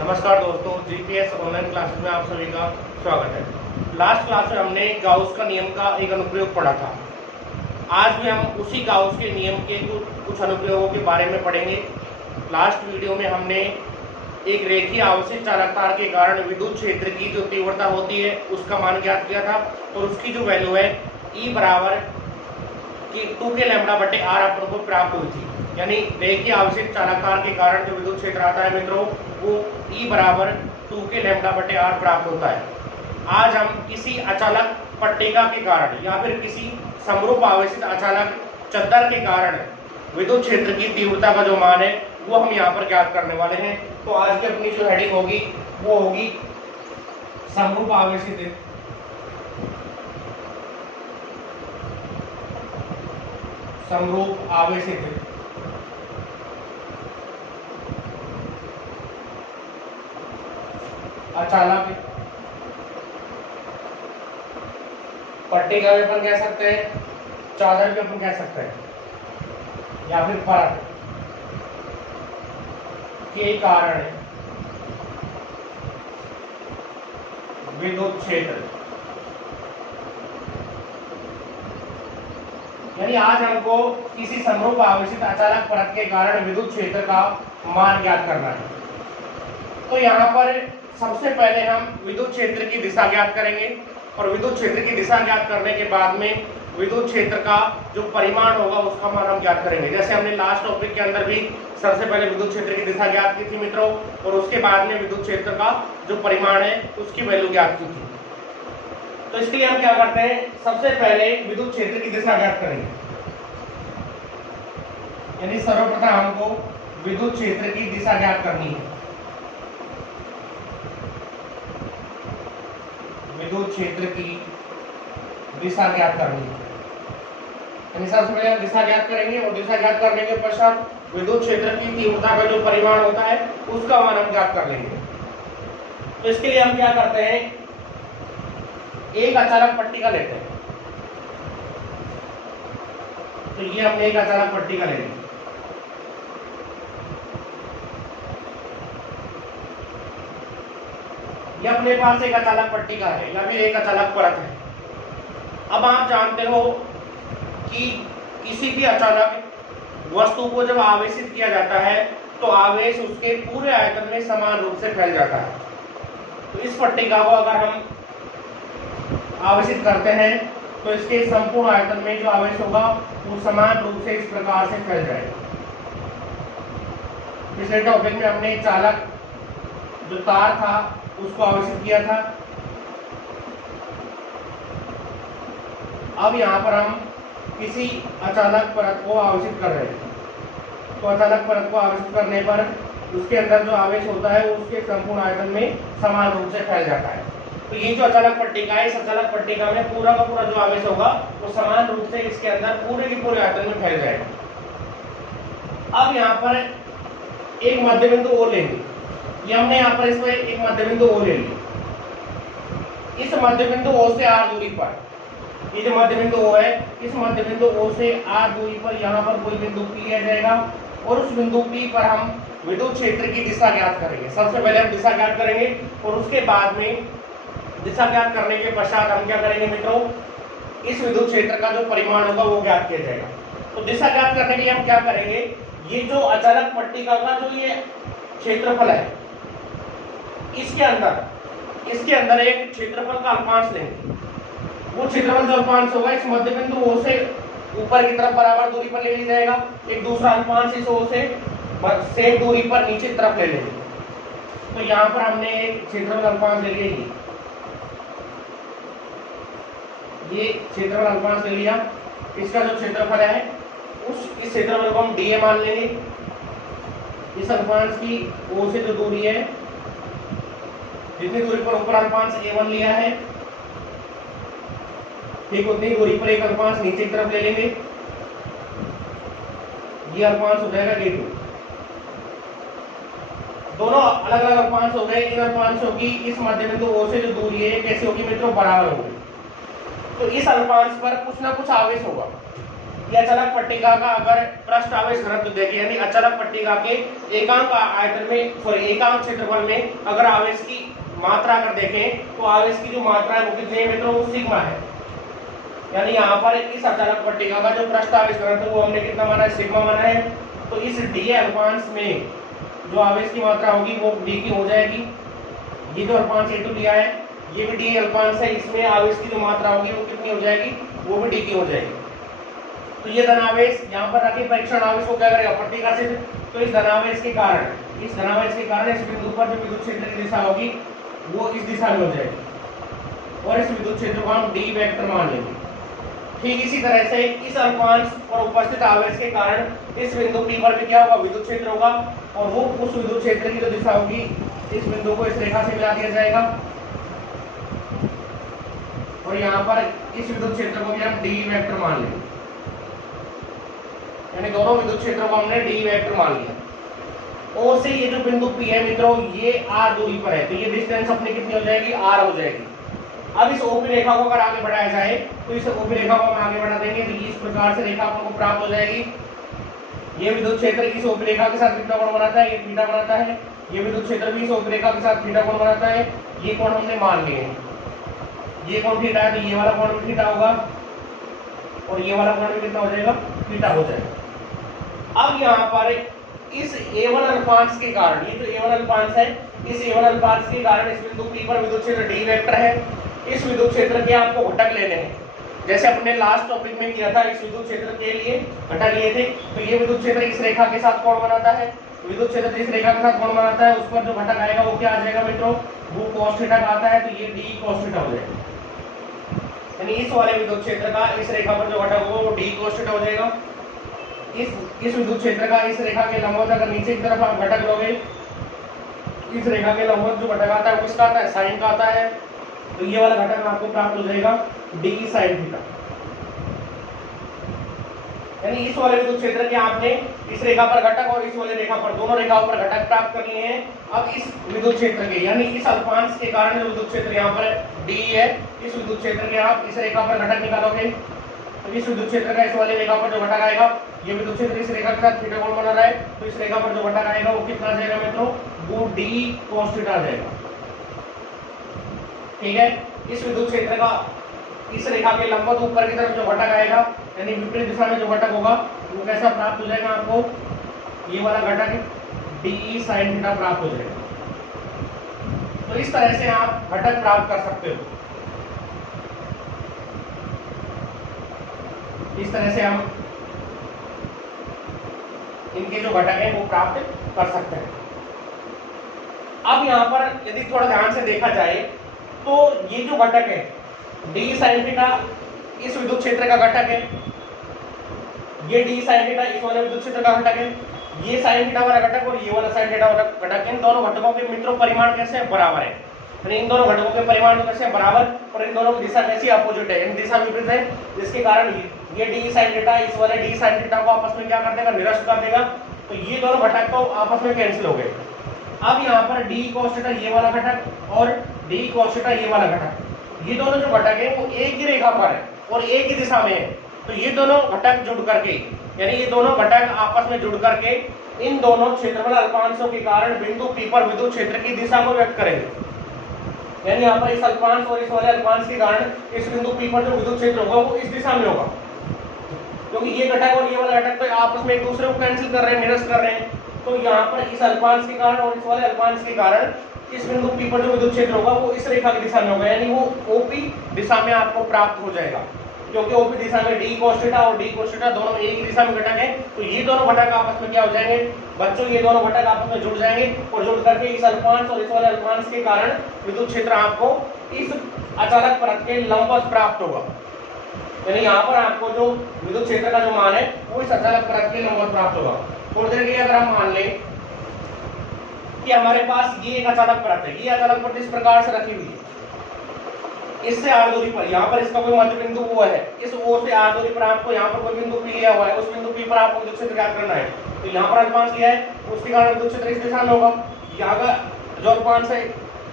नमस्कार दोस्तों, GPS online classes में आप सभी का स्वागत है। लास्ट क्लास में हमने गाउस का नियम का एक अनुप्रयोग पढ़ा था। आज भी हम उसी गाउस के नियम के कुछ अनुप्रयोगों के बारे में पढ़ेंगे। लास्ट वीडियो में हमने एक रेखीय आवेशित चालकता के कारण विद्युत क्षेत्र की जो तीव्रता होती है उसका मान ज्ञात किया था और उसकी जो वैल्यू है E बराबर कि 2k लैम्बडा बटे r अपन को प्राप्त हुई थी। यानी रेखीय आवेशित चालकता के कारण जो विद्युत क्षेत्र आता है मित्रों, वो E बराबर 2k लैम्बडा बटे r प्राप्त होता है। आज हम किसी अचालक पट्टिका के कारण या फिर किसी समरूप आवेशित अचालक चद्दर के कारण विद्युत क्षेत्र की तीव्रता का जो मान है वो हम यहाँ पर ज्ञात करने वाले हैं। तो आज की अपनी जो हेडिंग होगी वो होगी समरूप आवेशित अचालक पट्टिका भी अपन कह सकते हैं, चादर भी अपन कह सकते हैं, या फिर परत के कारण विद्युत क्षेत्र। यानी आज हमको किसी समरूप आवेशित अचालक परत के कारण विद्युत क्षेत्र का मान ज्ञात करना है। तो यहाँ पर सबसे पहले हम विद्युत क्षेत्र की दिशा ज्ञात करेंगे और विद्युत क्षेत्र की दिशा ज्ञात करने के बाद में विद्युत क्षेत्र का जो परिमाण होगा उसका मान हम ज्ञात करेंगे। जैसे हमने लास्ट टॉपिक के अंदर भी सबसे पहले विद्युत क्षेत्र की दिशा ज्ञात की थी मित्रों, और उसके बाद में विद्युत क्षेत्र का जो परिमाण है उसकी वैल्यू ज्ञात की थी। तो इसके लिए हम क्या करते हैं, सबसे पहले विद्युत क्षेत्र की दिशा ज्ञात करेंगे। यानी सर्वप्रथम हमको विद्युत क्षेत्र की दिशा ज्ञात करनी है। विद्युत क्षेत्र की दिशा ज्ञात करनी है। यानी सबसे पहले हम दिशा ज्ञात करेंगे और दिशा ज्ञात करने के पश्चात विद्युत क्षेत्र की तीव्रता का जो परिमाण होता है उसका मान हम ज्ञात कर लेंगे। तो इसके लिए हम क्या करते हैं, एक अचालक पट्टिका लेते हैं। तो ये हमने एक अचालक पट्टिका ले ली। ये अपने पास एक अचालक पट्टिका है या फिर एक अचालक परत है। अब आप जानते हो कि किसी भी अचालक वस्तु को जब आवेशित किया जाता है तो आवेश उसके पूरे आयतन में समान रूप से फैल जाता है। तो इस पट्टिका को अगर हम आवेशित करते हैं तो इसके संपूर्ण आयतन में जो आवेश होगा वो समान रूप से इस प्रकार से फैल जाएगा। पिछले टॉपिक में हमने चालक जो तार था उसको आवेशित किया था। अब यहाँ पर हम किसी अचालक परत को आवेशित कर रहे हैं। तो अचालक परत को आवेशित करने पर उसके अंदर जो आवेश होता है वो उसके संपूर्ण आयतन में समान रूप से फैल जाता है। तो ये जो अचालक पट्टिका है, इस अचालक पट्टिका में पूरा का पूरा जो आवेश होगा वो समान रूप से इसके अंदर पूरे के पूरे आयतन में फैल जाएगा। अब यहाँ पर एक मध्य बिंदु O लेंगे। ये हमने यहाँ पर इसमें एक मध्य बिंदु O ले लिया। इस मध्य बिंदु O से r दूरी पर, ये जो मध्य बिंदु O है, इस मध्य बिंदु O से r दूरी पर यहाँ पर कोई बिंदु P लिया जाएगा और उस बिंदु P पर हम विद्युत क्षेत्र की दिशा ज्ञात करेंगे। सबसे पहले हम दिशा ज्ञात करेंगे और उसके बाद में दिशा ज्ञात करने के पश्चात हम क्या करेंगे मित्रों, इस विद्युत क्षेत्र का जो परिमाण होगा वो ज्ञात किया जाएगा। तो दिशा ज्ञात करने के लिए हम क्या करेंगे, ये जो अचालक पट्टिका का जो ये क्षेत्रफल है इसके अंदर एक क्षेत्रफल का अल्पांश लेंगे। वो क्षेत्रफल जो अल्पांश होगा इस मध्य बिंदु O से ऊपर की तरफ बराबर दूरी पर ले लिया जाएगा। एक दूसरा अल्पांश इस O से सेम दूरी पर नीचे की तरफ ले लेंगे। तो यहाँ पर हमने एक क्षेत्रफल अल्पांश ले लिया, ये क्षेत्रफल अल्पांश ले लिया। इसका जो क्षेत्रफल है इस क्षेत्रफल को हम dA मान लेंगे। इस अल्पांश की O से जो दूरी है, जितनी दूरी पर ऊपर अल्पांश A1 लिया है ठीक उतनी दूरी पर एक अल्पांश नीचे की तरफ ले लेंगे। ये अल्पांश हो जाएगा A2। दोनों अलग अलग अल्पांश हो गए। इन अल्पांशों की इस मध्य बिंदु O से जो दूरी है कैसे होगी मित्रों, बराबर होगी। तो इस अल्पांश पर कुछ ना कुछ आवेश होगा। ये अचालक पट्टिका का अगर पृष्ठ आवेश घनत्व देखें, यानी अचालक पट्टिका के एकांक आयतन में एकांक क्षेत्रफल में अगर आवेश की मात्रा अगर देखें तो आवेश की जो मात्रा है वो कितनी है मित्रों, वो सिग्मा है। यानी यहाँ पर इस अचालक पट्टिका का जो पृष्ठ आवेश घनत्व वो हमने कितना माना है, सिग्मा माना है। तो इस डी अल्पांश में जो आवेश की मात्रा होगी वो डी की हो जाएगी। ये जो अल्पांश ए2 लिया है ये भी डी अल्पांश है, इसमें आवेश की जो मात्रा होगी वो कितनी हो जाएगी, वो भी डी की हो जाएगी। तो ये धनावेश यहाँ पर रखे परीक्षण आवेश को क्या करेगा, पट्टिका से। तो इस धनावेश के कारण इस बिंदु पर जो विद्युत क्षेत्र की दिशा होगी वो इस दिशा में हो जाएगी और इस विद्युत क्षेत्र को हम डी वेक्टर मान लेंगे। ठीक इसी तरह से इस अल्पांश और उपस्थित आवेश के कारण इस बिंदु P पर भी क्या होगा, विद्युत क्षेत्र होगा और वो उस विद्युत क्षेत्र की जो दिशा होगी इस बिंदु को इस रेखा से मिला दिया जाएगा और यहाँ पर इस विद्युत क्षेत्र को भी हम डी वेक्टर मान लेंगे। यानी दोनों विद्युत क्षेत्रों को हमने डी वेक्टर मान लिया। O से ये जो बिंदु P है मित्रों ये r दूरी पर है, तो ये डिस्टेंस अपनी कितनी हो जाएगी, r हो जाएगी। अब इस OP रेखा को अगर आगे बढ़ाया जाए तो इस OP रेखा को हम आगे बढ़ा देंगे तो इस प्रकार से रेखा आपको प्राप्त हो जाएगी। ये विद्युत क्षेत्र इस OP रेखा के साथ कितना कोण बनाता है, ये थीटा बनाता है। ये विद्युत क्षेत्र भी इस OP रेखा के साथ थीटा कोण बनाता है। ये कोण हमने मान लिए हैं, ये कोण थीटा है तो ये वाला कोण भी थीटा होगा और ये वाला कोण भी कितना हो जाएगा, थीटा हो जाएगा। अब यहाँ पर इस A1 अल्पांश के कारण, ये जो A1 अल्पांश है इस A1 अल्पांश के कारण इस बिंदु P पर विद्युत क्षेत्र D वेक्टर है। इस विद्युत क्षेत्र के आपको घटक लेने हैं, जैसे अपने लास्ट टॉपिक में किया था। इस विद्युत क्षेत्र के लिए घटक लिए थे। तो ये विद्युत क्षेत्र इस रेखा के साथ कोण बनाता है, विद्युत क्षेत्र जिस रेखा के साथ कोण बनाता है उस पर जो घटक आएगा वो क्या आ जाएगा मित्रों, वो cos थीटा का आता है। तो ये D cos थीटा हो जाएगा। यानी इस वाले विद्युत क्षेत्र का इस रेखा पर जो घटक होगा वो D cos थीटा हो जाएगा। इस विद्युत क्षेत्र का इस रेखा के लंबवत अगर नीचे की तरफ आप घटक लोगे, इस रेखा के लंबवत जो घटक आता है वो किसका आता है, साइन का आता है। तो ये वाला घटक आपको प्राप्त हो जाएगा डी साइन थीटा। यानी इस वाले विद्युत क्षेत्र के आपने इस रेखा पर घटक और इस वाले रेखा पर, दोनों रेखाओं पर घटक प्राप्त कर लिए हैं। अब इस विद्युत क्षेत्र के यानी इस अल्पांश के कारण जो विद्युत क्षेत्र यहाँ पर डी है, इस विद्युत क्षेत्र के आप इस रेखा पर घटक निकालोगे तो इस विद्युत क्षेत्र का इस वाले रेखा पर जो घटक आएगा, ये विद्युत क्षेत्र इस रेखा के साथ थीटा कोण बना रहा है तो इस रेखा पर जो घटक आएगा वो कितना आ जाएगा मित्रों, वो डी cos थीटा आ जाएगा। ठीक है, इस विद्युत क्षेत्र का इस रेखा के लंबवत ऊपर की तरफ जो घटक आएगा यानी विपरीत दिशा में जो घटक होगा वो कैसा प्राप्त हो जाएगा आपको, ये वाला घटक डी साइन थीटा प्राप्त हो जाएगा। तो इस तरह से आप घटक प्राप्त कर सकते हो। इस तरह से हम इनके जो घटक हैं वो प्राप्त कर सकते हैं। अब यहाँ पर यदि थोड़ा ध्यान से देखा जाए तो ये जो घटक है डी साइन थीटा इस विद्युत क्षेत्र का घटक है, ये डी साइन थीटा इस वाले विद्युत क्षेत्र का घटक है, ये साइन थीटा वाला घटक और ये वाला साइन थीटा वाला घटक। इन दोनों घटकों के मित्रों परिमाण कैसे है, बराबर है। इन दोनों घटकों के परिमाण कैसे है, बराबर, और इन दोनों की दिशा कैसी अपोजिट है, इन दिशा विपरीत है, जिसके कारण ये डी साइन थीटा इस वाले डी साइन थीटा को आपस में क्या कर देगा, निरस्त कर देगा। तो ये दोनों घटक तो आपस में कैंसिल हो गए। अब यहाँ पर डी cos थीटा ये वाला घटक और डी cos थीटा ये वाला घटक, ये दोनों जो घटक है वो एक ही रेखा पर है और एक ही दिशा में है। तो ये दोनों घटक जुड़ करके यानी ये दोनों घटक आपस में जुड़ करके इन दोनों क्षेत्रफल अल्पांशों के कारण बिंदु P पर विद्युत क्षेत्र की दिशा को व्यक्त करेंगे। यानी यहाँ पर इस अल्पांश और इस वाले अल्पांश के कारण इस बिंदु P पर जो विद्युत क्षेत्र होगा वो इस दिशा में होगा, क्योंकि ये घटक और ये वाला घटक तो आपस में एक दूसरे को कैंसिल कर रहे हैं, निरस्त कर रहे हैं। तो यहाँ पर इस अल्पांश के कारण और इस वाले अल्पांश के कारण इस बिंदु P पर जो विद्युत क्षेत्र होगा वो इस रेखा की दिशा में होगा, यानी वो OP दिशा में आपको प्राप्त हो जाएगा, क्योंकि OP दिशा में D cos थीटा और D cos थीटा दोनों एक ही दिशा में घटक है। तो ये दोनों घटक आपस में क्या हो जाएंगे बच्चों, ये दोनों घटक आपस में जुड़ जाएंगे और जुड़ करके इस अल्पांश और इस वाले अल्पांश के कारण विद्युत क्षेत्र आपको इस अचालक परत के लंबवत प्राप्त होगा। यानी यहाँ पर आपको जो विद्युत क्षेत्र का जो मान है वो इस अचालक परत के लंबवत प्राप्त होगा। थोड़ी देर के लिए अगर हम मान लें कि हमारे पास ये एक अचालक परत है, ये अचालक परत इस प्रकार से रखी हुई है, इससे r दूरी पर, यहाँ पर इसका कोई मध्य बिंदु O है, इस O से r दूरी पर आपको यहाँ पर कोई बिंदु P लिया हुआ है, उस बिंदु P पर आपको विद्युत क्षेत्र ज्ञात करना है। तो यहाँ पर अल्पांश लिया है, उसके कारण विद्युत क्षेत्र इस दिशा में होगा। यहाँ का जो अल्पांश है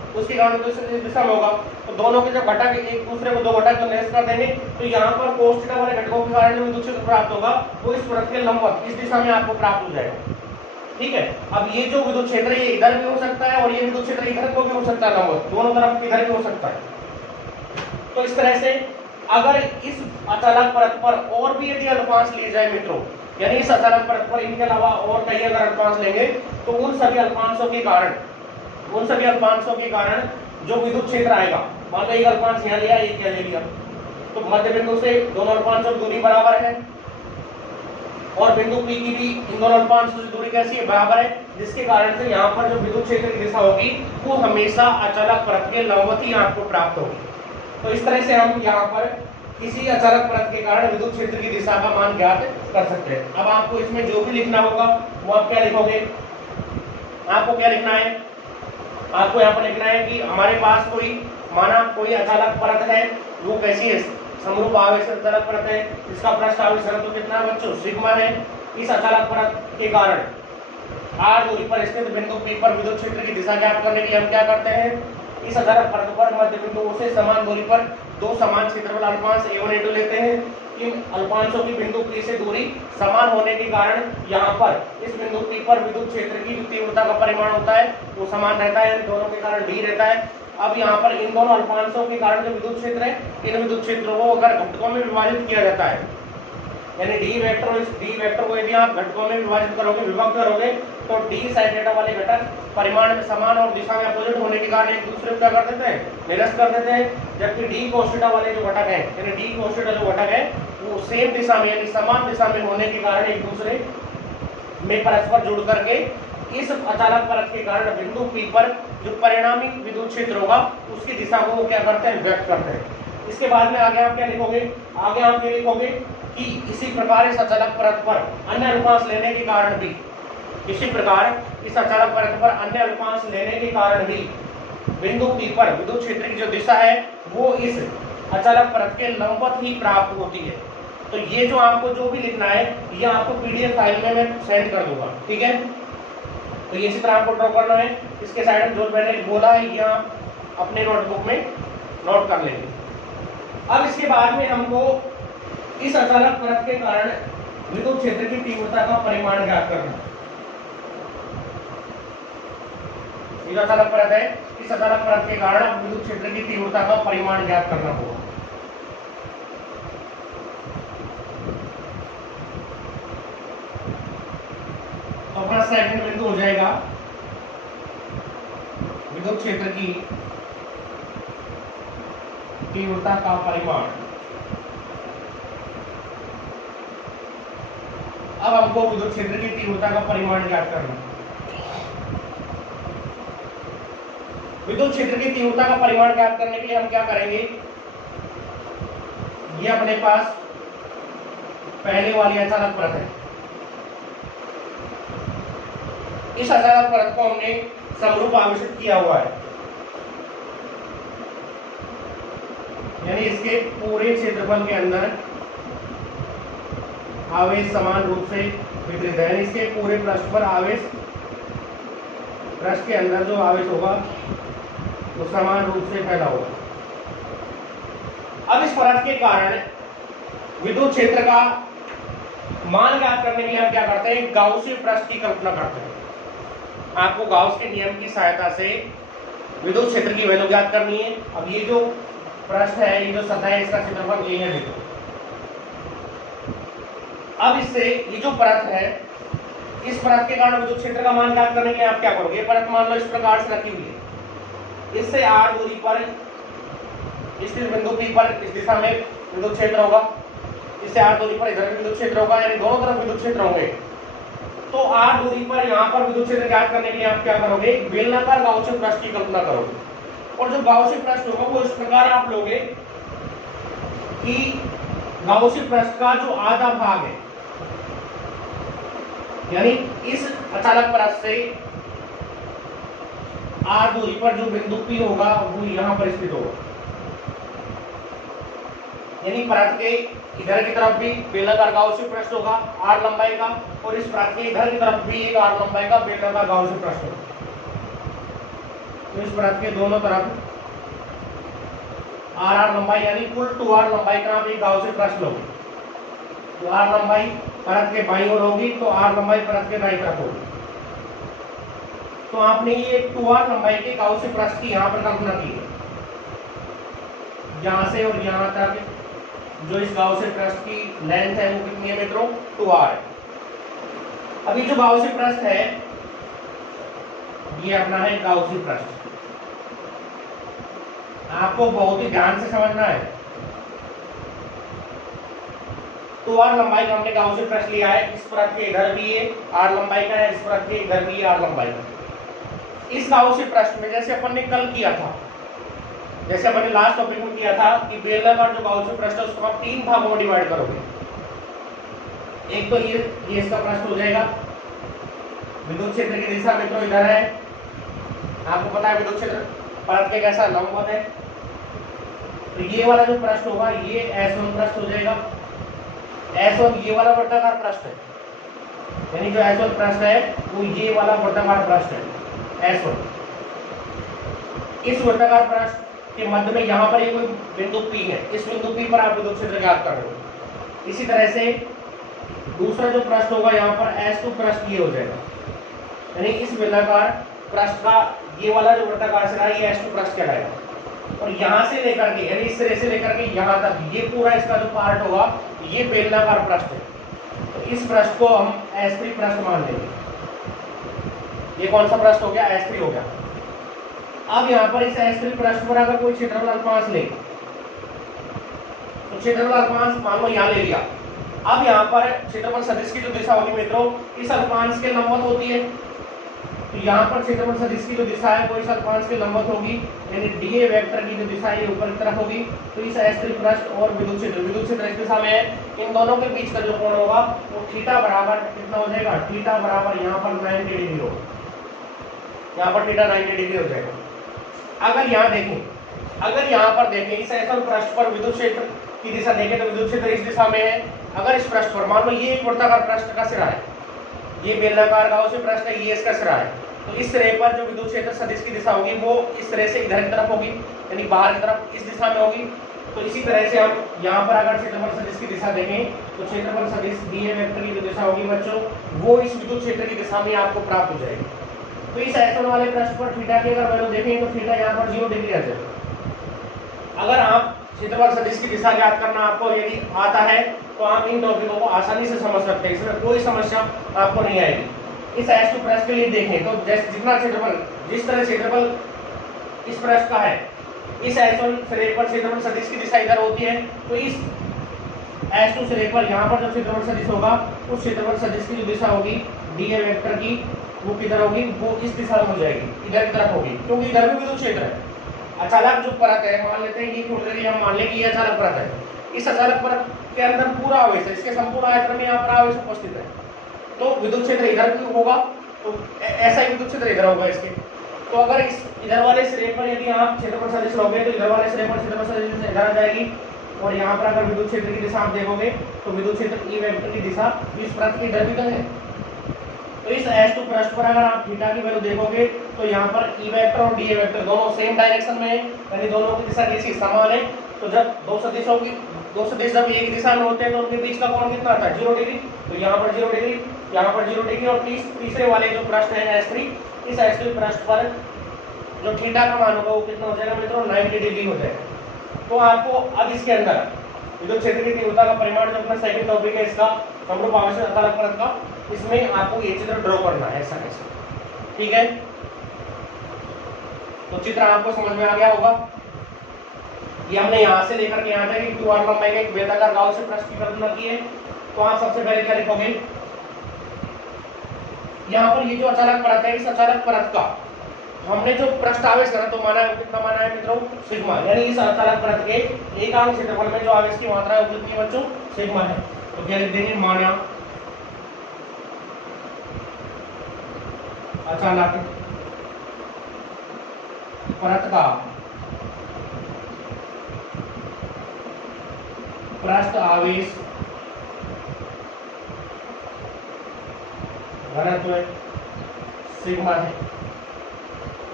उसके कारण विद्युत क्षेत्र इस दिशा में होगा। तो दोनों के जब घटक एक दूसरे को दो घटक निरस्त कर देंगे तो यहाँ पर cos थीटा वाले घटकों के कारण जो विद्युत क्षेत्र प्राप्त होगा वो इस वृत्त के लंबवत इस दिशा में आपको प्राप्त हो जाएगा। ठीक है, अब ये जो विद्युत क्षेत्र ये इधर भी हो सकता है और ये विद्युत क्षेत्र इधर को भी हो सकता है, लंबवत दोनों तरफ इधर भी हो सकता है। तो इस तरह से अगर इस अचालक परत पर और भी यदि अल्पांश लिए जाए मित्रों, यानी इस अचालक परत पर इनके अलावा और कई अगर अल्पांश लेंगे तो उन सभी अल्पांशों के कारण जो विद्युत क्षेत्र आएगा, मान लो एक अल्पांश यहाँ लिया एक यहाँ ले लिया, तो मध्य बिंदु से दोनों अल्पांशों की दूरी बराबर है और बिंदु P की भी इन दोनों अल्पांशों से दूरी कैसी है, बराबर है, जिसके कारण से यहाँ पर जो विद्युत क्षेत्र की दिशा होगी वो हमेशा अचालक परत के लंबवत ही आपको प्राप्त होगी। तो इस तरह से हम यहाँ पर किसी अचालक परत के कारण विद्युत क्षेत्र की दिशा का मान ज्ञात कर सकते हैं। अब आपको इसमें जो भी लिखना होगा वो आप क्या लिखोगे, आपको क्या लिखना है, आपको यहाँ पर लिखना है कि हमारे पास कोई माना कोई अचालक परत है, वो कैसी है, समरूप आवेश अचालक परत है, इसका पृष्ठ आवेश घनत्व कितना है बच्चों, सिग्मा है। इस अचालक परत के कारण r दूरी पर स्थित बिंदु P पर विद्युत क्षेत्र की दिशा ज्ञात करने के लिए हम क्या करते हैं, इस अचालक परत पर मध्य बिंदुओं से समान दूरी पर दो समान क्षेत्रफल अल्पांश a1 a2 लेते हैं। इन अल्पांशों की बिंदु P से दूरी समान होने के कारण यहाँ पर इस बिंदु P पर विद्युत क्षेत्र की जो तीव्रता का परिमाण होता है वो समान रहता है, दोनों के कारण d रहता है। अब यहाँ पर इन दोनों अल्पांशों के कारण जो विद्युत क्षेत्र है, इन विद्युत क्षेत्रों को अगर घटकों में विभाजित किया जाता है, यानी डी वेक्टर और इस डी वेक्टर को यदि आप घटकों में विभाजित करोगे, विभक्त करोगे, तो डी साइन थीटा वाले घटक परिमाण में समान और दिशा में अपोजिट होने के कारण एक दूसरे को क्या कर देते हैं, निरस्त कर देते हैं। जबकि डी cos थीटा वाले जो घटक है, यानी डी cos थीटा जो घटक है वो सेम दिशा में यानी समान दिशा में होने के कारण एक दूसरे में परस्पर जुड़ करके इस अचालक परत के कारण बिंदु P पर जो परिणामी विद्युत क्षेत्र होगा उसकी दिशा को वो क्या करते हैं, व्यक्त करते हैं। इसके बाद में आगे आप क्या लिखोगे, आगे आप ये लिखोगे कि इसी प्रकार इस अचालक परत पर अन्य अल्पांश लेने के कारण भी, इसी प्रकार इस अचालक परत पर अन्य अल्पांश लेने के कारण भी बिंदु P पर विद्युत क्षेत्र की जो दिशा है वो इस अचालक परत के लंबवत ही प्राप्त होती है। तो ये जो आपको जो भी लिखना है ये आपको PDF फाइल में मैं सेंड कर दूंगा, ठीक है। तो ये इसी तरह आपको ड्रॉ करना है, इसके साइड में जो मैंने बोला है ये आप अपने नोटबुक में नोट कर लेंगे। अब इसके बाद में हमको इस अचालक परत के कारण विद्युत क्षेत्र की तीव्रता का परिमाण ज्ञात करना है। ये जो अचालक परत है, इस अचालक परत के कारण विद्युत क्षेत्र की तीव्रता का परिमाण ज्ञात करना होगा। तो अपना सेकंड बिंदु हो जाएगा विद्युत क्षेत्र की तीव्रता का परिमाण। अब हमको विद्युत क्षेत्र की तीव्रता का परिमाण ज्ञात करना है। विद्युत क्षेत्र की तीव्रता का परिमाण ज्ञात करने के लिए हम क्या करेंगे, ये अपने पास पहले वाली अचालक परत है, इस अचालक परत को हमने समरूप आवेशित किया हुआ है, यानी इसके पूरे क्षेत्रफल के अंदर आवेश समान रूप से वितरित है, इसके पूरे पृष्ठ पर आवेश, पृष्ठ के अंदर जो आवेश होगा वो समान रूप से फैला होगा। अब इस परत के कारण विद्युत क्षेत्र का मान ज्ञात करने के लिए हम क्या करते हैं, गाउसीय पृष्ठ की कल्पना करते हैं। आपको गाउस के नियम की सहायता से विद्युत क्षेत्र की वैल्यू ज्ञात करनी है। अब ये जो पृष्ठ है, ये जो सतह है, इसका क्षेत्रफल a है, देखो। अब इससे ये जो परत है, इस परत के कारण विद्युत क्षेत्र का मान ज्ञात करने के लिए आप क्या करोगे, परत मान लो इस प्रकार से रखी हुई है, इससे r दूरी पर स्थित बिंदु P पर इस दिशा में विद्युत क्षेत्र होगा, इससे r दूरी पर इधर भी विद्युत क्षेत्र होगा, यानी दोनों तरफ विद्युत क्षेत्र होंगे। तो r दूरी पर यहाँ पर विद्युत क्षेत्र ज्ञात करने के लिए आप क्या करोगे, बेलनाकार गाउसीय पृष्ठ की कल्पना करोगे। और जो गाउसीय पृष्ठ होगा वो इस प्रकार आप लोगे कि गाउसीय पृष्ठ का जो आधा भाग है, यानी इस अचालक परत से r दूरी पर जो बिंदु P होगा वो यहाँ पर स्थित होगा, यानी परत के इधर की तरफ भी बेलनाकार गाउसीय पृष्ठ होगा r लंबाई का, और इस परत के इधर की तरफ भी एक r लंबाई का बेलनाकार गाउसीय पृष्ठ होगा। तो इस परत के दोनों तरफ आर लंबाई यानी कुल 2r लंबाई का आप एक गाउसियन पृष्ठ लोगे। तो r लंबाई परत के बाईं ओर होगी तो r लंबाई परत के दाईं तरफ होगी। तो आपने ये 2r लंबाई के गाउसियन पृष्ठ की यहाँ पर कल्पना की है। यहाँ से और यहाँ तक जो इस गाउसियन पृष्ठ की लेंथ है वो कितनी है मित्रों? 2r है। अभी जो गाउसियन पृष्ठ है ये अपना है गाउसियन पृष्ठ। आपको बहुत ही ध्यान से समझना है। 2r लंबाई का हमने गाउसियन पृष्ठ लिया है। इस परत के इधर भी ये r लंबाई का है, इस परत के इधर भी r लंबाई का। इस गाउसियन पृष्ठ में जैसे अपन ने कल किया था, जैसे अपन ने लास्ट टॉपिक में किया था कि बेलनाकार जो गाउसियन पृष्ठ है उसको आप 3 भागों में डिवाइड करोगे। एक तो ये इसका पृष्ठ हो जाएगा। विद्युत क्षेत्र की दिशा मित्रों इधर है, आपको पता है विद्युत क्षेत्र परत के कैसा लंबवत है। तो ये वाला जो पृष्ठ होगा ये S1 पृष्ठ हो जाएगा। S1 ये वाला वर्गाकार पृष्ठ है, यानी जो S1 पृष्ठ है वो ये वाला वर्गाकार पृष्ठ है S1। इस वर्गाकार पृष्ठ के मध्य में यहाँ पर ये कोई बिंदु P है, इस बिंदु P पर आप विद्युत क्षेत्र ज्ञात कर रहे हो। इसी तरह से दूसरा जो पृष्ठ होगा यहाँ पर S2 पृष्ठ ये हो जाएगा, यानी इस बेलनाकार पृष्ठ का ये वाला जो वृत्ताकार सिरा है ये S2 पृष्ठ कहलाएगा। और यहाँ से लेकर के यानी इस सिरे से लेकर के यहाँ तक ये पूरा इसका जो पार्ट होगा ये बेलनाकार पृष्ठ है। तो इस पृष्ठ को हम S3 पृष्ठ मान लेंगे। ये कौन सा पृष्ठ हो गया? S3 हो गया। अब यहाँ पर इस S3 पृष्ठ पर अगर कोई क्षेत्रफल अल्पांश ले तो क्षेत्रफल अल्पांश मान लो यहाँ ले लिया। अब यहाँ पर क्षेत्रफल सदिश की जो दिशा होगी मित्रों इस अल्पांश के लंबवत होती है। तो यहाँ पर क्षेत्रफल सदिश की जो दिशा है वो इस अल्पांश के लंबवत होगी, यानी dA वेक्टर की जो दिशा है ये ऊपर की तरफ होगी। तो इस S3 पृष्ठ और विद्युत क्षेत्र इस दिशा में है, इन दोनों के बीच का जो कोण होगा वो थीटा बराबर कितना हो जाएगा? थीटा बराबर यहाँ पर 90 डिग्री होगा। यहाँ पर थीटा 90 डिग्री हो जाएगा। अगर यहाँ पर देखें इस S1 पृष्ठ पर विद्युत क्षेत्र की दिशा देखें तो विद्युत क्षेत्र इस दिशा में है। अगर इस पृष्ठ पर मान लो ये एक वर्ताकार पृष्ठ का सिरा है, ये बेलनाकार गाउसियन पृष्ठ है, ये इसका सिरा है। तो इस सिरे पर जो विद्युत क्षेत्र सदिश की दिशा होगी वो इस तरह से इधर की तरफ होगी, यानी बाहर की तरफ इस दिशा में होगी। तो इसी तरह से हम यहाँ पर अगर क्षेत्रफल सदिश की दिशा देखें तो क्षेत्रफल सदिश dA वेक्टर की जो दिशा होगी बच्चों वो इस विद्युत क्षेत्र की दिशा में आपको प्राप्त हो जाएगी। तो इस S1 वाले पृष्ठ पर थीटा की अगर वैल्यू देखें तो थीटा यहाँ पर 0 डिग्री आ जाएगा। अगर आप क्षेत्रफल सदिश की दिशा ज्ञात करना आपको यदि आता है तो आप इन टॉपिकों को आसानी से समझ सकते हैं, इसमें कोई समस्या आपको नहीं आएगी। इस S2 पृष्ठ के लिए देखें तो जितना क्षेत्रफल जिस तरह क्षेत्रफल इस पृष्ठ का है, इस S1 सिरे पर क्षेत्रफल सदिश की दिशा इधर होती है। तो इस S2 सिरे पर यहाँ पर जो क्षेत्रफल सदिश होगा उस क्षेत्रफल सदिश की जो दिशा होगी dA वेक्टर की वो किधर होगी? वो इस दिशा में हो जाएगी, इधर की तरफ होगी, क्योंकि इधर भी विद्युत क्षेत्र है। अचालक जो परत है मान लेते हैं ये थोड़ी देर हम मान लें कि ये अचालक परत है। इस अचालक परत के अंदर पूरा आवेश है, इसके संपूर्ण आयतन में यहाँ पर आवेश उपस्थित है। तो विद्युत क्षेत्र इधर भी होगा तो ऐसा ही विद्युत क्षेत्र इधर होगा इसके। तो अगर इस इधर वाले सिरे पर यदि आप क्षेत्रफल सदिश लोगे तो इधर वाले सिरे पर क्षेत्रफल सदिश इधर आ जाएगी। और यहाँ पर अगर विद्युत क्षेत्र की दिशा आप देखोगे तो विद्युत क्षेत्र E वेक्टर की दिशा इस परत के इधर भी है। तो इस S2 पृष्ठ पर अगर आप थीटा की वैल्यू देखोगे तो यहाँ पर E वेक्टर और dA वेक्टर दोनों सेम डायरेक्शन में है, यानी दोनों की दिशा कैसी समान है। तो जब दो सदिश जब एक दिशा में होते हैं तो उनके बीच का कोण कितना आता है? 0 डिग्री। तो यहाँ पर 0 डिग्री, यहाँ पर 0 डिग्री। और तीसरे वाले जो पृष्ठ है S3, इस S3 पृष्ठ पर जो थीटा का मान होगा वो कितना हो जाएगा मित्रों? 90 डिग्री हो जाएगा। तो आपको अब इसके अंदर विद्युत क्षेत्र की तीव्रता का परिमाण जो अपना सेकंड टॉपिक है इसका समरूप आवेश अचालक परत का, इसमें आपको ये चित्र ड्रॉ करना है ऐसा कैसे, ठीक है? तो चित्र आपको समझ में आ गया होगा। ये हमने यहाँ से लेकर के यहाँ तक 2r लंबाई का एक बेलनाकार गाउसियन पृष्ठ की कल्पना की है। तो आप सबसे पहले क्या लिखोगे? यहाँ पर ये जो अचालक परत है, इस अचालक परत का हमने जो पृष्ठ आवेश करा तो माना है कितना माना है मित्रों? सिग्मा। यानी इस अचालक परत के एकांक क्षेत्रफल में जो आवेश की मात्रा है वो कितनी बच्चों? सिग्मा है। तो क्या लिख देंगे? माना अचालक परत का पृष्ठ आवेश घनत्व सिग्मा है।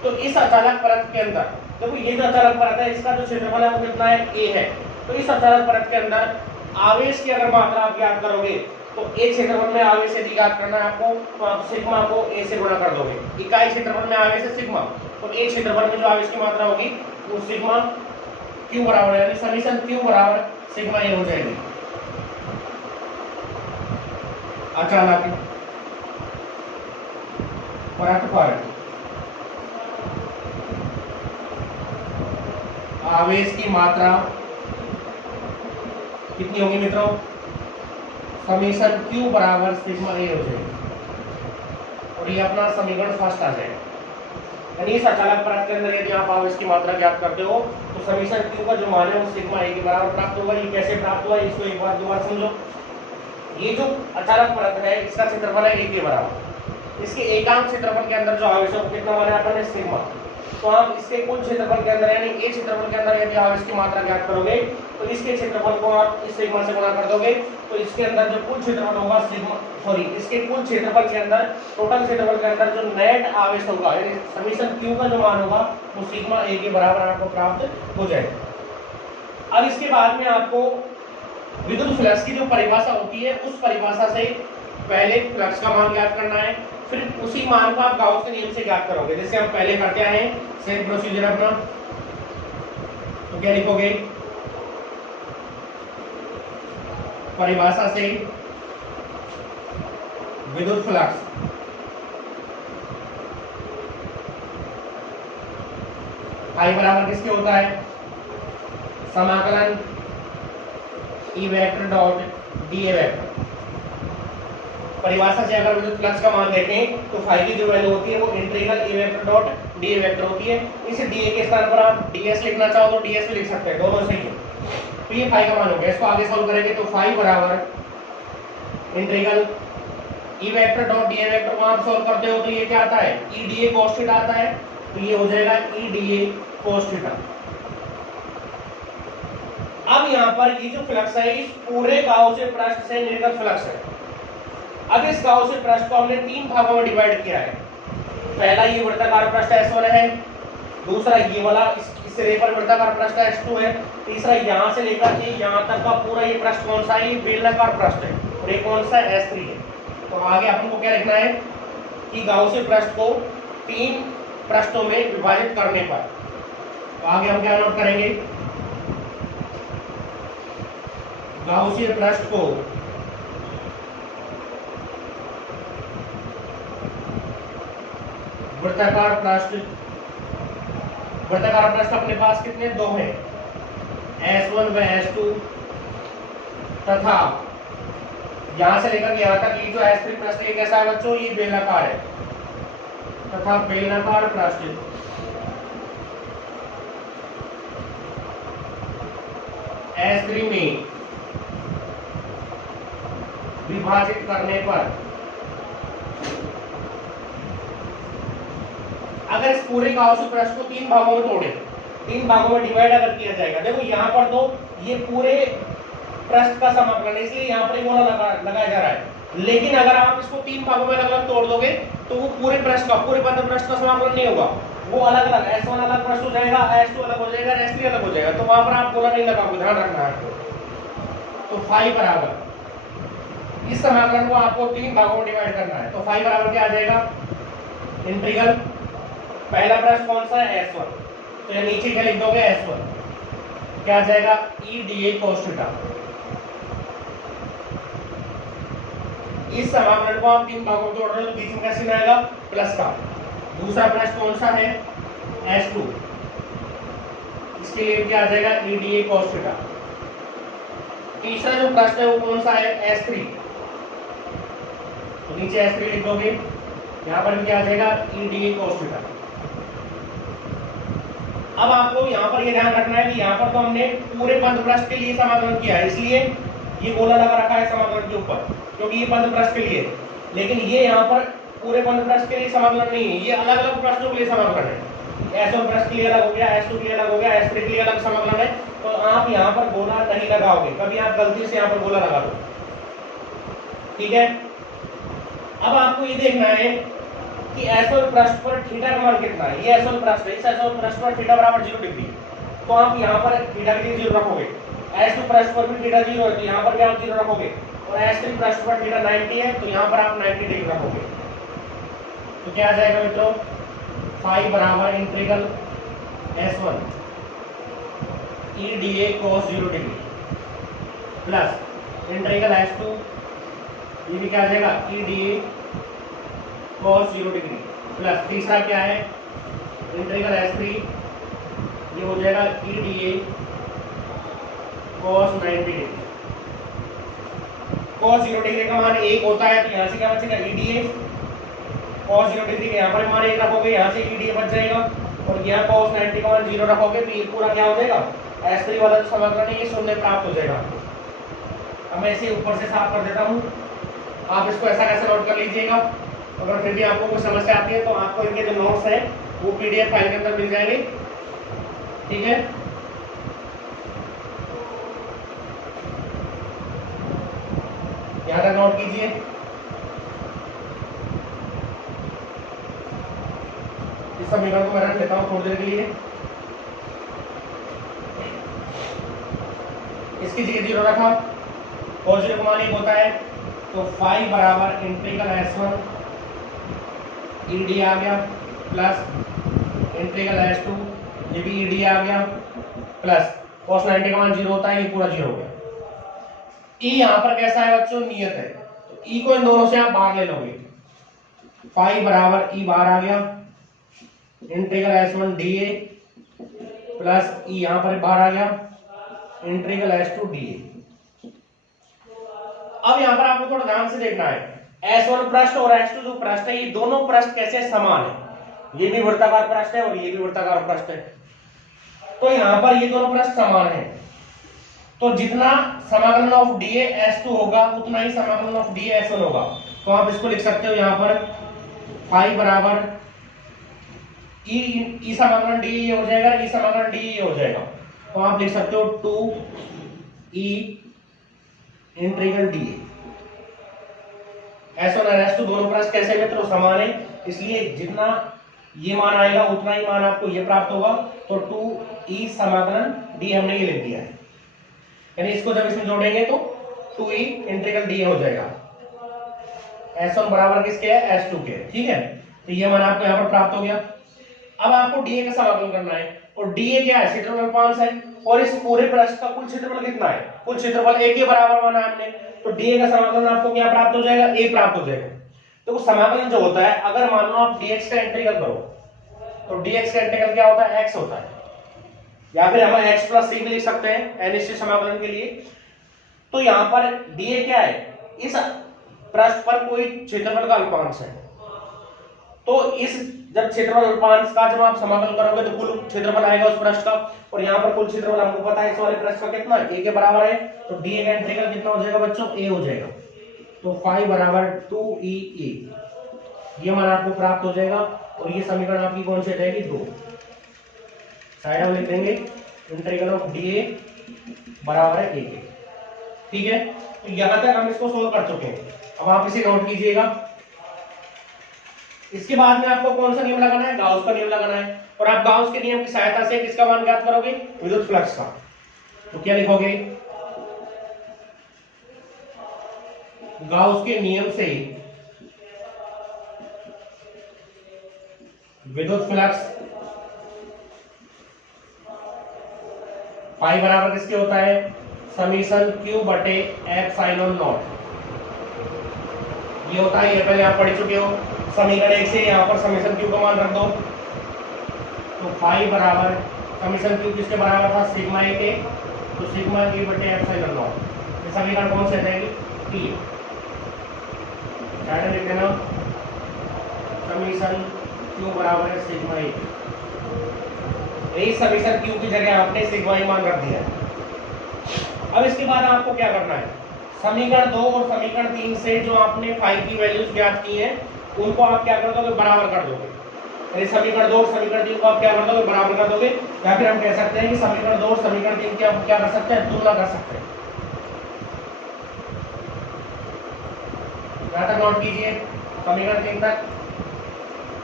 तो इस अचालक परत के अंदर देखो ये जो अचालक परत है इसका जो क्षेत्रफल है वो कितना है, a है। तो इस अचालक परत के अंदर आवेश की अगर मात्रा आप ज्ञात करोगे तो a क्षेत्रफल में आवेश यदि ज्ञात करना है आपको तो आप सिग्मा को a से गुणा कर दोगे। इकाई क्षेत्रफल में आवेश है सिग्मा, तो a क्षेत्रफल में जो आवेश की मात्रा होगी वो सिग्मा q बराबर यानी समीशन q बराबर सिग्मा a हो जाएगी। अचालक परत पर आवेश की मात्रा कितनी होगी मित्रों, समीशन q बराबर सिग्मा a हो जाएगी और ये अपना समीकरण फर्स्ट आ जाएगा। यानी इस अचालक परत के अंदर यदि आप आवेश की मात्रा ज्ञात करते हो तो समीशन q का जो मान है वो सिग्मा a के बराबर प्राप्त होगा। ये कैसे प्राप्त हुआ इसको एक बार दोबारा समझो। ये जो अचालक परत है इसका क्षेत्रफल है a के बराबर, इसके एकांक क्षेत्रफल के अंदर जो आवेश है वो कितना माना अपन ने, सिग्मा। तो आप इसके कुल क्षेत्रफल के अंदर यानी a क्षेत्रफल के अंदर यदि आवेश की मात्रा ज्ञात करोगे तो इसके क्षेत्रफल को आप इस सिग्मा से गुणा कर दोगे तो इसके अंदर जो कुल क्षेत्रफल होगा सिग्मा इसके कुल क्षेत्रफल के अंदर टोटल क्षेत्रफल के अंदर जो नेट आवेश होगा यानी समीशन q का जो मान होगा वो सिग्मा a के बराबर आपको प्राप्त हो जाएगा। अब इसके बाद में आपको विद्युत फ्लक्स की जो परिभाषा होती है उस परिभाषा से पहले फ्लक्स का मान ज्ञात करना है, फिर उसी मान को आप गाउस के नियम से ज्ञात करोगे जैसे हम पहले करते आए हैं सेम प्रोसीजर अपना। तो क्या लिखोगे, परिभाषा से विद्युत फ्लक्स I बराबर किसके होता है, समाकलन E vector dot dA vector. परिभाषा से अगर विद्युत फ्लक्स का मान देखें तो फाई की जो वैल्यू होती है वो इंटीग्रल ए वेक्टर डॉट डी वेक्टर होती है। इस डी के स्थान पर आप ds लिखना चाहो तो ds भी लिख सकते हैं, दोनों सही है। तो ये फाई का मान हो गया, इसको आगे सॉल्व करेंगे तो फाई बराबर integral E vector dot D vector को आप सॉल्व करते हो तो ये क्या आता है, E D A cos theta आता है। तो ये हो जाएगा E D A cos theta. अब यहाँ पर ये जो फ्लक्स है इस पूरे गाउसियन पृष्ठ से निर्गत फ्लक्स है। अब इस गाउसियन पृष्ठ को हमने तीन भागों में डिवाइड किया है। पहला ये वृत्ताकार पृष्ठ S1 है, दूसरा ये वाला इससे लेकर वृत्ताकार पृष्ठ S2 है, तीसरा यहाँ से लेकर के यहाँ तक का पूरा ये पृष्ठ कौन सा है, ये बेलनाकार पृष्ठ है और ये कौन सा है, S3 है। तो आगे आपको क्या लिखना है कि गाउसियन पृष्ठ को तीन पृष्ठों में विभाजित करने पर, तो आगे हम क्या नोट करेंगे, गाउसियन पृष्ठ को वृत्ताकार पृष्ठ अपने पास कितने, दो हैं, S1 व S2 तथा यहां से लेकर यहां तक ये जो S3 पृष्ठ है कैसा है बच्चों, ये बेलनाकार है तथा बेलनाकार पृष्ठ S3 में विभाजित करने पर अगर इस पूरे गाउसियन पृष्ठ को तीन भागों में तोड़े, तीन भागों में डिवाइड अगर किया जाएगा, देखो यहाँ पर तो ये पूरे पृष्ठ का समाकलन है इसलिए यहाँ पर गोला लगाया जा रहा है, लेकिन अगर आप इसको तीन भागों में अलग अलग तोड़ दोगे तो वो पूरे पृष्ठ का, पूरे बंद पृष्ठ का समाकलन नहीं होगा, वो अलग अलग S1 अलग पृष्ठ हो जाएगा, S2 अलग हो जाएगा, S3 अलग हो जाएगा, तो वहां पर आप गोला नहीं लगाओगे, ध्यान रखना है। तो फाई बराबर इस समाकलन को आपको तीन भागों में डिवाइड करना है, तो फाई बराबर क्या आ जाएगा, इंटीग्रल पहला पृष्ठ कौन सा है, S1, तो ये नीचे क्या लिख दोगे, S1 क्या आ जाएगा, E D A cos theta. इस समाकलन को आप तीन भागों में तोड़ रहे हो तो बीच में क्या चिन्ह आएगा, प्लस का। दूसरा पृष्ठ कौन सा है, S2, इसके लिए क्या आ जाएगा, E D A cos theta. तीसरा जो पृष्ठ है वो कौन सा है, S3, तो नीचे S3 लिख दोगे, यहाँ पर भी क्या आ जाएगा, E D A cos theta. अब आपको यहाँ पर ये ध्यान रखना है कि यहाँ पर तो हमने पूरे पंथ पृष्ठ के लिए समाकलन किया है, इसलिए ये गोला लगा रखा है समाकलन के ऊपर क्योंकि ये पंथ पृष्ठ के लिए, लेकिन ये यहाँ पर पूरे पंथ पृष्ठ के लिए समाकलन नहीं है, ये अलग अलग पृष्ठों के लिए समाकलन है। S1 पृष्ठ के लिए अलग हो गया, S2 के लिए अलग हो गया, S3 के लिए अलग समाकलन है। तो आप यहाँ पर गोला नहीं लगाओगे, कभी आप गलती से यहाँ पर गोला लगा दो, ठीक है। अब आपको ये देखना है कि एसओ पृष्ठ पर थीटा का मान कितना है। ये एसओ पृष्ठ है, इस एसओ पृष्ठ पर थीटा बराबर 0 डिग्री, तो आप यहाँ पर थीटा की 0 रखोगे। S2 पृष्ठ पर भी थीटा 0 है, तो यहाँ पर भी आप 0 रखोगे। और S3 पृष्ठ पर थीटा 90 है, तो यहाँ पर आप 90 डिग्री रखोगे। तो क्या आ जाएगा मित्रों, फाई बराबर integral S1 EDA cos 0 degree plus integral S2, ये भी क्या आ जाएगा, EDA cos 0 डिग्री प्लस तीसरा क्या है, इंटीग्रल S3, ये हो जाएगा EDA cos 90 degree. cos 0 degree का मान 1 होता है, तो यहाँ से क्या बचेगा, EDA cos 0 डिग्री के यहाँ पर मान 1 रखोगे, यहाँ से EDA बच जाएगा, और यहाँ cos 90 का मान 0 रखोगे, तो ये पूरा क्या हो जाएगा, S3 वाला जो समाकलन है ये शून्य प्राप्त हो जाएगा। अब मैं इसे ऊपर से साफ कर देता हूँ, आप इसको ऐसा कैसे नोट कर लीजिएगा। अगर फिर भी आपको कोई समस्या आती है तो आपको इनके जो नोट्स हैं वो PDF फाइल के अंदर मिल जाएंगे, ठीक है। यहाँ तक नोट कीजिए। इस समीकरण को मैं रख लेता हूँ थोड़ी देर के लिए। इसकी जगह 0 रखा, पॉजिटिव का मान 1 होता है, तो फाई बराबर इंटीग्रल S1 ED आ गया प्लस इंटीग्रल S2, ये भी ED आ गया प्लस cos 90 का मान 0 होता है, ये पूरा 0 हो गया। E यहाँ पर कैसा है बच्चों, नियत है, तो E को इन दोनों से आप बाहर ले लोगे, फाई बराबर E बाहर आ गया, integral S1 DA plus E यहाँ पर बाहर आ गया, इंटीग्रल S2 DA। अब यहाँ पर आपको थोड़ा ध्यान से देखना है, S1 पृष्ठ और S2 जो पृष्ठ है, ये दोनों पृष्ठ कैसे समान है, ये भी वृत्ताकार पृष्ठ है और ये भी वृत्ताकार पृष्ठ है, तो यहाँ पर ये दोनों पृष्ठ समान है, तो जितना समाकलन ऑफ DA S2 होगा उतना ही समाकलन ऑफ DA S1 होगा। तो आप इसको लिख सकते हो यहाँ पर फाई बराबर ई समाकलन DA हो जाएगा, ई समाकलन DA हो जाएगा, तो आप लिख सकते हो 2E इंटीग्रल DA। S1 और S2 दोनों पृष्ठ कैसे मित्रों समान है, इसलिए जितना ये मान आएगा उतना ही मान आपको ये प्राप्त होगा, तो 2E समाकलन D हमने ये लिख दिया है, यानी इसको जब इसमें जोड़ेंगे तो 2E इंटीग्रल DA हो जाएगा। S1 बराबर किसके है, S2 के, ठीक है। तो ये मान आपको यहाँ पर प्राप्त हो गया। अब आपको DA का समाकलन करना है, और DA क्या है, क्षेत्रफल 5 है, और इस पूरे पृष्ठ का कुल क्षेत्रफल कितना है, कुल क्षेत्रफल A के बराबर माना हमने, तो DA का समाकलन आपको क्या प्राप्त हो जाएगा, A प्राप्त हो जाएगा। तो समाकलन जो होता है, अगर मान लो आप dx का इंटीग्रल करो, तो dx का इंटीग्रल क्या होता है, x होता है, या फिर हम x प्लस c भी लिख सकते हैं अनिश्चित समाकलन के लिए। तो यहाँ पर dA क्या है, इस पृष्ठ पर कोई क्षेत्रफल का अल्पांश है, तो इस जब क्षेत्रफल अल्पांश का जब आप समाकलन करोगे तो कुल क्षेत्रफल आएगा उस पृष्ठ का, और यहाँ पर कुल क्षेत्रफल हमको पता है इस वाले पृष्ठ का कितना है, a के बराबर है, तो dA का इंटीग्रल कितना हो जाएगा बच्चों, a हो जाएगा, तो फाई बराबर 2EA, ये मान आपको प्राप्त हो जाएगा। और ये समीकरण आपकी कौन सी रहेगी, 2, साइड में लिख देंगे, इंटीग्रल ऑफ DA बराबर है A के, ठीक है। तो यहां तक हम इसको सोल्व कर चुके हैं, अब आप इसे नोट कीजिएगा। इसके बाद में आपको कौन सा नियम लगाना है, गाउस का नियम लगाना है, और आप गाउस के नियम की सहायता से किसका मान ज्ञात करोगे, विद्युत फ्लक्स का। तो क्या लिखोगे, गाउस के नियम से विद्युत फ्लक्स पाई बराबर किसके होता है, समीशन Q बटे एप्सिलॉन नॉट, ये होता है, ये पहले आप पढ़ चुके हो। समीकरण 1 से यहाँ पर समीशन Q का मान रख दो, तो फाई बराबर समीशन Q किसके बराबर था, सिग्मा ए के, तो सिग्मा ए बटे एप्सिलॉन नॉट, ये समीकरण कौन से रहेगी, T, साइड लिख देना, समीशन Q बराबर है सिग्मा ए, यही समीशन Q की जगह आपने सिग्मा ए मान रख दिया है। अब इसके बाद आपको क्या करना है, समीकरण 2 और समीकरण 3 से जो आपने फाई की वैल्यूज ज्ञात की हैं उनको आप क्या कर दोगे, बराबर कर दोगे, यानी समीकरण 2 और समीकरण 3 को आप क्या कर दोगे, बराबर कर दोगे, या फिर हम कह सकते हैं कि समीकरण 2 और समीकरण 3 की आप क्या कर सकते हैं, तुलना कर सकते हैं। यहाँ तक नोट कीजिए, समीकरण 3 तक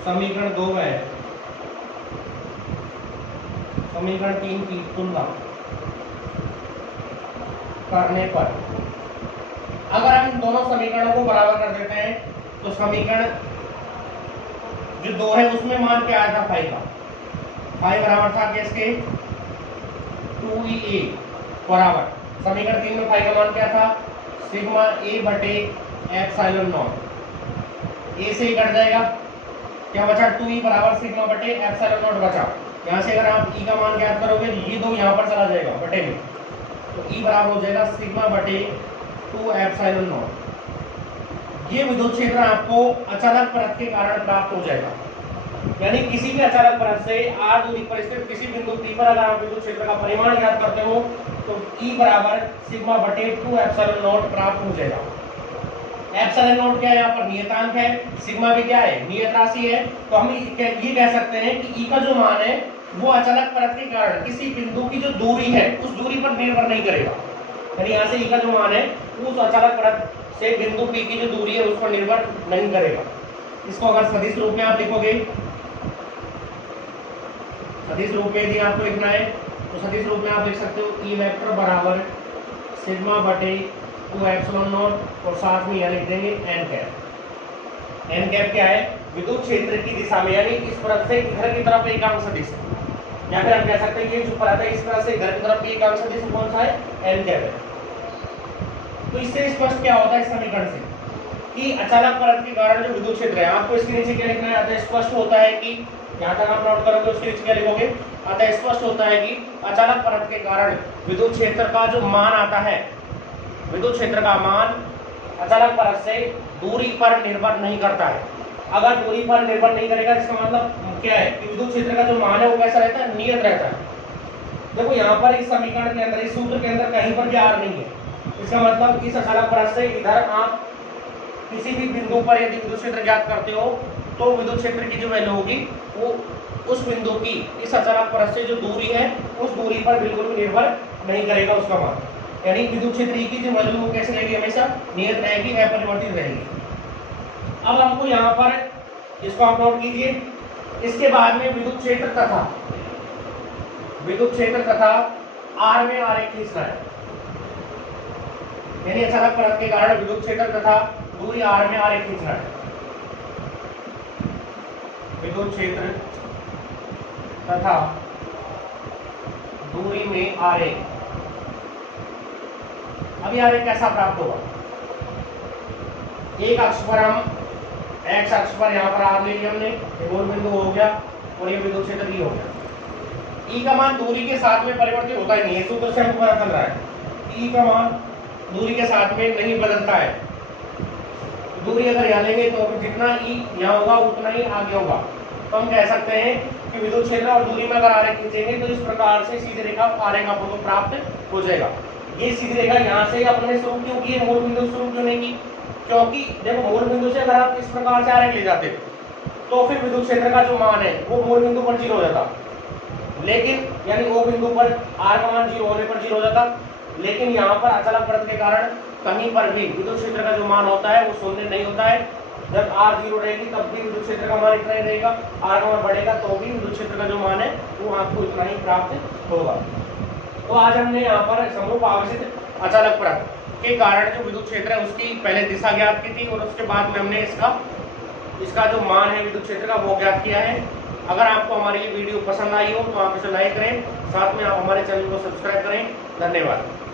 समीकरण 2 है समीकरण 3 की तुलना करने पर अगर हम इन दोनों समीकरणों को बराबर कर देते हैं तो समीकरण जो 2 है उसमें मान क्या आया था फाई का। फाई बराबर था किसके 2a बराबर समीकरण 3 में फाई का मान क्या था सिग्मा a बटे एप्सिलॉन नॉट। ए से ही कट जाएगा, क्या बचा 2e बराबर सिग्मा बटे एप्सिलॉन नॉट बचा। यहाँ से अगर आप e का मान ज्ञात करोगे ये 2 यहाँ पर चला जाएगा बटे में, तो e बराबर हो जाएगा सिग्मा बटे 2 एप्सिलॉन नॉट। ये विद्युत क्षेत्र आपको अचालक परत के कारण प्राप्त हो जाएगा। यानी किसी भी अचालक परत से r दूरी पर स्थित किसी बिंदु P पर अगर आप विद्युत क्षेत्र का परिमाण ज्ञात करते हो तो E बराबर सिग्मा बटे 2 एप्सिलॉन नॉट प्राप्त हो जाएगा। एप्सिलॉन नॉट क्या है, यहाँ पर नियतांक है, सिग्मा भी क्या है नियत राशि है। तो हम ये कह सकते हैं कि E का जो मान है वो अचालक परत के कारण किसी बिंदु की जो दूरी है उस दूरी पर निर्भर नहीं करेगा। यानी यहाँ से E का जो मान है उस अचालक परत से बिंदु P की जो दूरी है उस पर निर्भर नहीं करेगा। इसको अगर सदिश रूप में आप लिखोगे, सदिश रूप में यदि आपको लिखना है तो सदिश रूप में आप लिख सकते हो E वेक्टर बराबर सिग्मा बटे 2 एप्सिलॉन नॉट और साथ में यहाँ लिख देंगे n कैप। n कैप क्या है विद्युत क्षेत्र की दिशा में, यानी इस परत से इधर की तरफ एक अंक सदिश, या फिर हम कह सकते हैं ये जो परत है इस परत से इधर की तरफ एक अंक सदिश कौन सा है n कैप है। तो इससे स्पष्ट क्या होता है इस समीकरण से कि अचालक परत के कारण जो विद्युत क्षेत्र है, आपको इसके नीचे क्या लिखना है, अतः स्पष्ट होता है कि यहाँ तक आप नोट करोगे उसके नीचे क्या लिखोगे, अतः स्पष्ट होता है कि अचालक परत के कारण विद्युत क्षेत्र का जो मान आता है, विद्युत क्षेत्र का मान अचालक परत से दूरी पर निर्भर नहीं करता है। अगर दूरी पर निर्भर नहीं करेगा इसका मतलब क्या है कि विद्युत क्षेत्र का जो मान है वो कैसा रहता है नियत रहता है। देखो यहाँ पर इस समीकरण के अंदर इस सूत्र के अंदर कहीं पर भी r नहीं है, इसका मतलब इस अचालक परत से इधर आप किसी भी बिंदु पर यदि विद्युत क्षेत्र ज्ञात करते हो तो विद्युत क्षेत्र की जो वैल्यू होगी वो उस बिंदु की इस अचालक परत से जो दूरी है उस दूरी पर बिल्कुल भी निर्भर नहीं करेगा उसका मान। यानी विद्युत क्षेत्र की जो वैल्यू वो कैसे रहेगी, हमेशा नियत रहेगी, अपरिवर्तित रहेगी। अब हमको यहाँ पर इसको आप नोट कीजिए, इसके बाद में विद्युत क्षेत्र तथा r में आरेख खींचना है। यानी अचालक परत के कारण विद्युत क्षेत्र तथा दूरी r में आरेख खींचना है। विद्युत क्षेत्र तथा दूरी में आरेख। अभी आरेख कैसा प्राप्त होगा, एक अक्ष पर हम x अक्ष पर यहाँ पर r ले लिया हमने, मूल बिंदु हो गया और ये विद्युत क्षेत्र भी हो गया। E का मान दूरी के साथ में परिवर्तित होता ही नहीं है, सूत्र से हमको पता चल रहा है E का मान दूरी के साथ में नहीं बदलता है। दूरी अगर यहाँ लेंगे तो जितना E यहाँ होगा उतना ही आगे होगा। तो हम कह सकते हैं कि विद्युत क्षेत्र और दूरी में अगर आरेख खींचेंगे तो इस प्रकार से सीधी रेखा आरेख आपको प्राप्त हो जाएगा। ये सीधी रेखा यहाँ से अपने शुरू क्यों की है, मूल बिंदु शुरू क्यों नहीं की, क्योंकि देखो मूल बिंदु से अगर आप इस प्रकार से आरेख ले जाते तो फिर विद्युत क्षेत्र का जो मान है वो मूल बिंदु पर 0 हो जाता, लेकिन यानी O बिंदु पर r का मान 0 होने पर 0 हो जाता। लेकिन यहाँ पर अचालक परत के कारण कहीं पर भी विद्युत क्षेत्र का जो मान होता है वो शून्य नहीं होता है। जब r 0 रहेगी तब भी विद्युत क्षेत्र का मान इतना ही रहेगा, r का मान बढ़ेगा तो भी विद्युत क्षेत्र का जो मान है वो आपको इतना ही प्राप्त होगा। तो आज हमने यहाँ पर समरूप आवेशित अचालक परत के कारण जो विद्युत क्षेत्र है उसकी पहले दिशा ज्ञात की थी और उसके बाद में हमने इसका जो मान है विद्युत क्षेत्र का वो ज्ञात किया है। अगर आपको हमारी ये वीडियो पसंद आई हो तो आप इसे लाइक करें, साथ में आप हमारे चैनल को सब्सक्राइब करें। धन्यवाद।